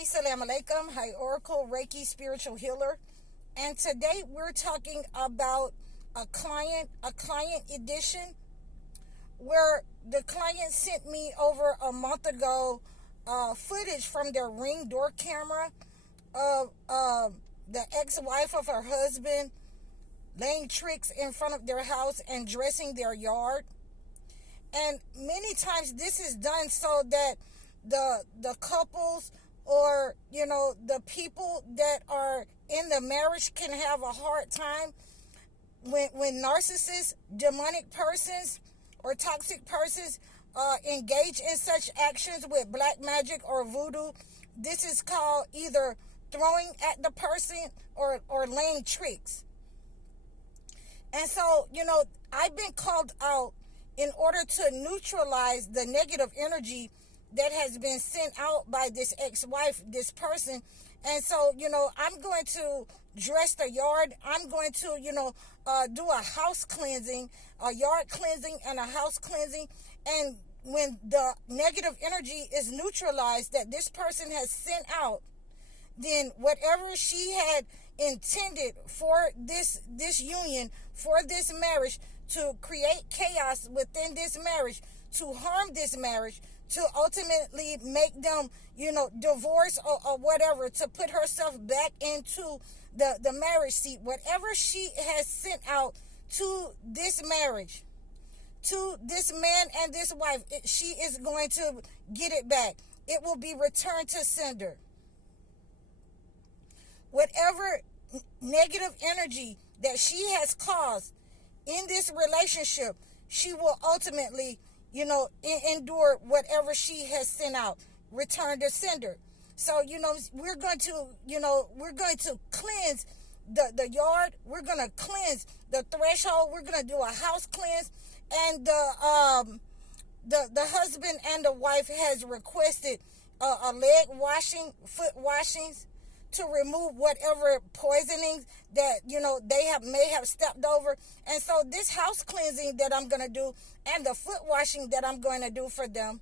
Hi, Salam Alaikum. Hi, Oracle Reiki Spiritual Healer. And today we're talking about a client edition where the client sent me over a month ago footage from their Ring door camera of the ex-wife of her husband laying tricks in front of their house and dressing their yard. And many times this is done so that the couples or the people that are in the marriage can have a hard time when narcissists, demonic persons, or toxic persons engage in such actions with black magic or voodoo. This is called either throwing at the person or laying tricks. And so, I've been called out in order to neutralize the negative energy that has been sent out by this ex-wife, this person. And so, I'm going to dress the yard. I'm going to, do a house cleansing, a yard cleansing and a house cleansing. And when the negative energy is neutralized that this person has sent out, then whatever she had intended for this union, for this marriage, to create chaos within this marriage, to harm this marriage, to ultimately make them, divorce or whatever, to put herself back into the marriage seat. Whatever she has sent out to this marriage, to this man and this wife, she is going to get it back. It will be returned to sender. Whatever negative energy that she has caused in this relationship, she will ultimately, endure whatever she has sent out, return to sender. So, we're going to cleanse the yard. We're going to cleanse the threshold. We're going to do a house cleanse. And the husband and the wife has requested a leg washing, foot washings, to remove whatever poisonings that may have stepped over. And so this house cleansing that I'm going to do and the foot washing that I'm going to do for them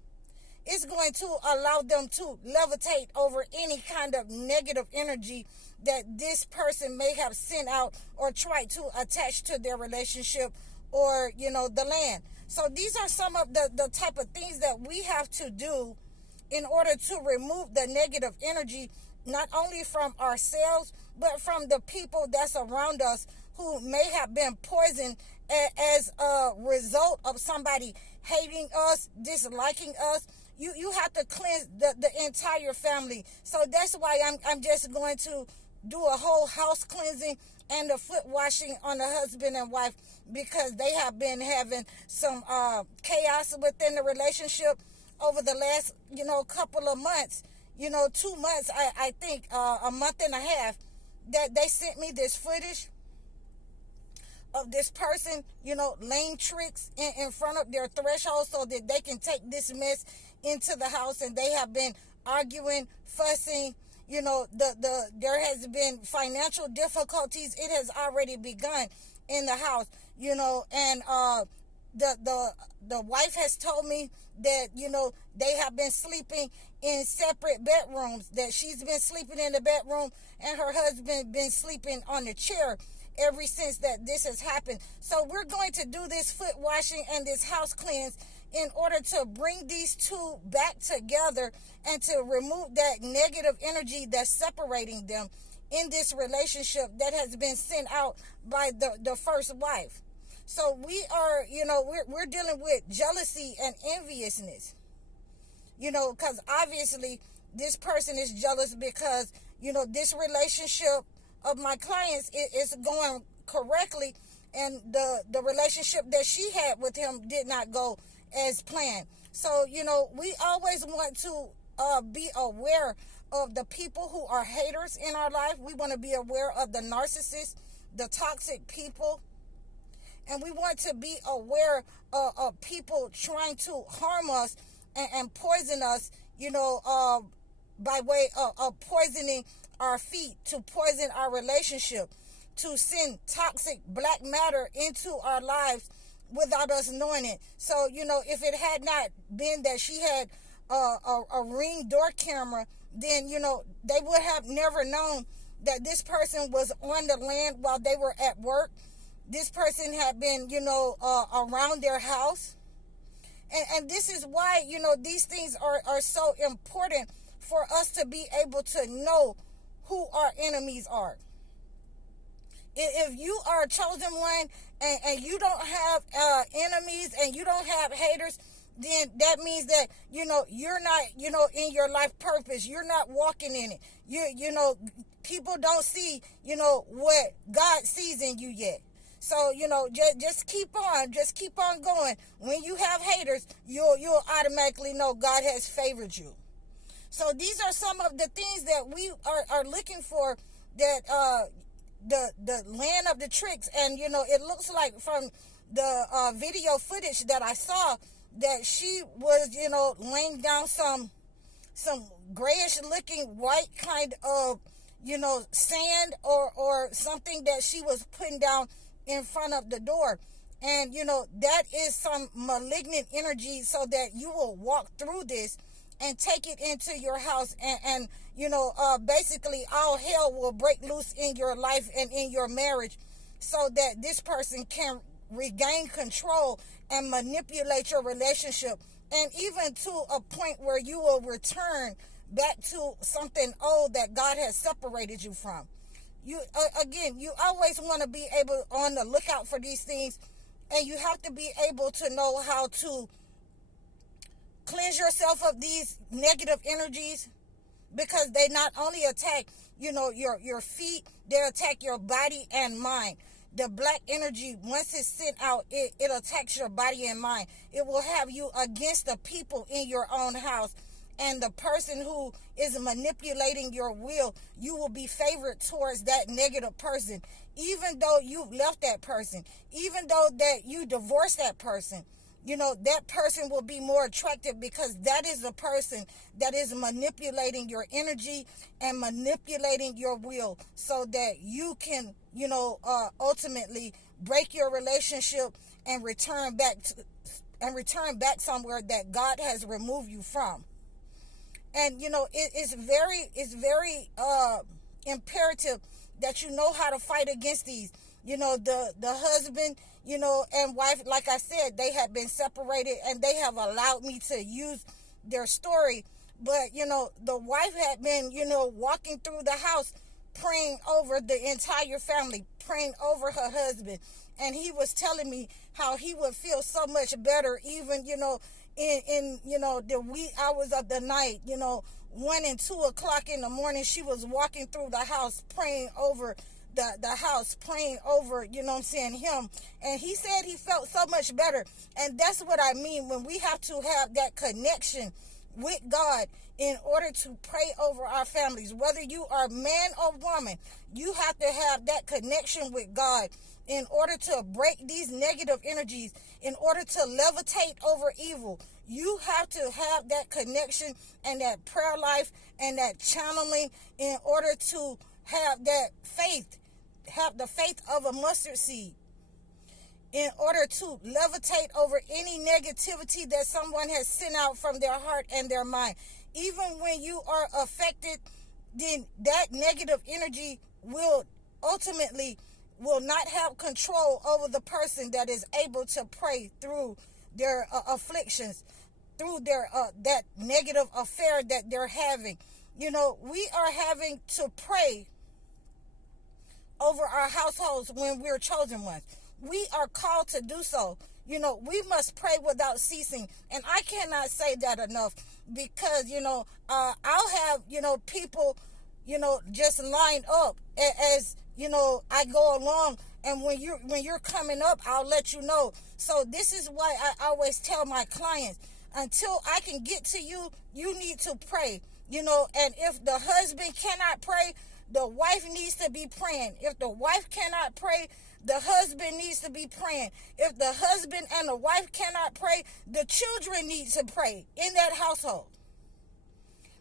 is going to allow them to levitate over any kind of negative energy that this person may have sent out or tried to attach to their relationship or the land. So these are some of the type of things that we have to do in order to remove the negative energy, not only from ourselves, but from the people that's around us who may have been poisoned as a result of somebody hating us, disliking us. You have to cleanse the entire family. So that's why I'm just going to do a whole house cleansing and the foot washing on the husband and wife, because they have been having some chaos within the relationship over the last, couple of months. 2 months, I think, a month and a half, that they sent me this footage of this person, laying tricks in front of their threshold so that they can take this mess into the house. And they have been arguing, fussing, there has been financial difficulties. It has already begun in the house, and the wife has told me that, they have been sleeping in separate bedrooms, that she's been sleeping in the bedroom and her husband been sleeping on the chair ever since that this has happened. So we're going to do this foot washing and this house cleanse in order to bring these two back together and to remove that negative energy that's separating them in this relationship that has been sent out by the first wife. So we are, we're dealing with jealousy and enviousness, because obviously this person is jealous because, this relationship of my clients is going correctly, and the relationship that she had with him did not go as planned. So, we always want to be aware of the people who are haters in our life. We want to be aware of the narcissists, the toxic people. And we want to be aware of people trying to harm us and poison us, by way of poisoning our feet, to poison our relationship, to send toxic black matter into our lives without us knowing it. So, if it had not been that she had a Ring door camera then, they would have never known that this person was on the land while they were at work. This person had been, around their house. And this is why, these things are so important for us to be able to know who our enemies are. If you are a chosen one and you don't have enemies and you don't have haters, then that means that, you're not, in your life purpose. You're not walking in it. People don't see, what God sees in you yet. So, just keep on going. When you have haters, you'll automatically know God has favored you. So these are some of the things that we are looking for, that the land of the tricks. And, it looks like from the video footage that I saw that she was, laying down some grayish looking white kind of, sand or something that she was putting down in front of the door. And, that is some malignant energy, so that you will walk through this and take it into your house. And basically all hell will break loose in your life and in your marriage, so that this person can regain control and manipulate your relationship, and even to a point where you will return back to something old that God has separated you from. You always want to be able on the lookout for these things, and you have to be able to know how to cleanse yourself of these negative energies, because they not only attack, your feet, they attack your body and mind. The black energy, once it's sent out, it attacks your body and mind. It will have you against the people in your own house. And the person who is manipulating your will, you will be favored towards that negative person. Even though you've left that person, even though that you divorced that person, that person will be more attractive, because that is the person that is manipulating your energy and manipulating your will, so that you can, ultimately break your relationship and return back somewhere that God has removed you from. And, it's very imperative that you know how to fight against these. The husband, and wife, like I said, they have been separated, and they have allowed me to use their story. But, the wife had been, walking through the house, praying over the entire family, praying over her husband. And he was telling me how he would feel so much better, even, in the wee hours of the night, 1 and 2 o'clock in the morning. She was walking through the house, praying over the house, praying over, him. And he said he felt so much better. And that's what I mean when we have to have that connection with God in order to pray over our families. Whether you are man or woman, you have to have that connection with God in order to break these negative energies, in order to levitate over evil. You have to have that connection and that prayer life and that channeling in order to have that faith, have the faith of a mustard seed, in order to levitate over any negativity that someone has sent out from their heart and their mind. Even when you are affected, then that negative energy will ultimately not have control over the person that is able to pray through their afflictions, through their that negative affair that they're having. We are having to pray over our households when we're chosen ones. We are called to do so. We must pray without ceasing. And I cannot say that enough, because, I'll have, people, just lined up as, I go along. And when you're coming up, I'll let you know. So this is why I always tell my clients, until I can get to you, you need to pray. And if the husband cannot pray, the wife needs to be praying. If the wife cannot pray, the husband needs to be praying. If the husband and the wife cannot pray, the children need to pray in that household.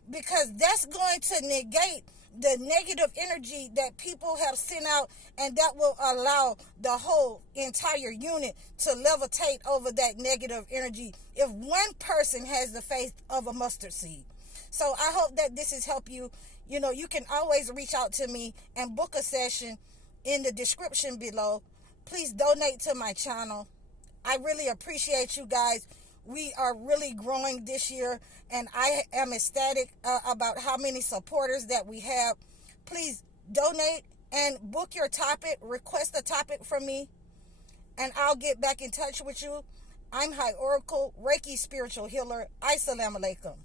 Because that's going to negate the negative energy that people have sent out, and that will allow the whole entire unit to levitate over that negative energy if one person has the faith of a mustard seed. So I hope that this has helped you. You know, you can always reach out to me and book a session in the description below. Please donate to my channel. I really appreciate you guys. We are really growing this year, and I am ecstatic about how many supporters that we have. Please donate and book your topic. Request a topic from me, and I'll get back in touch with you. I'm High Oracle, Reiki Spiritual Healer. Assalamu alaikum.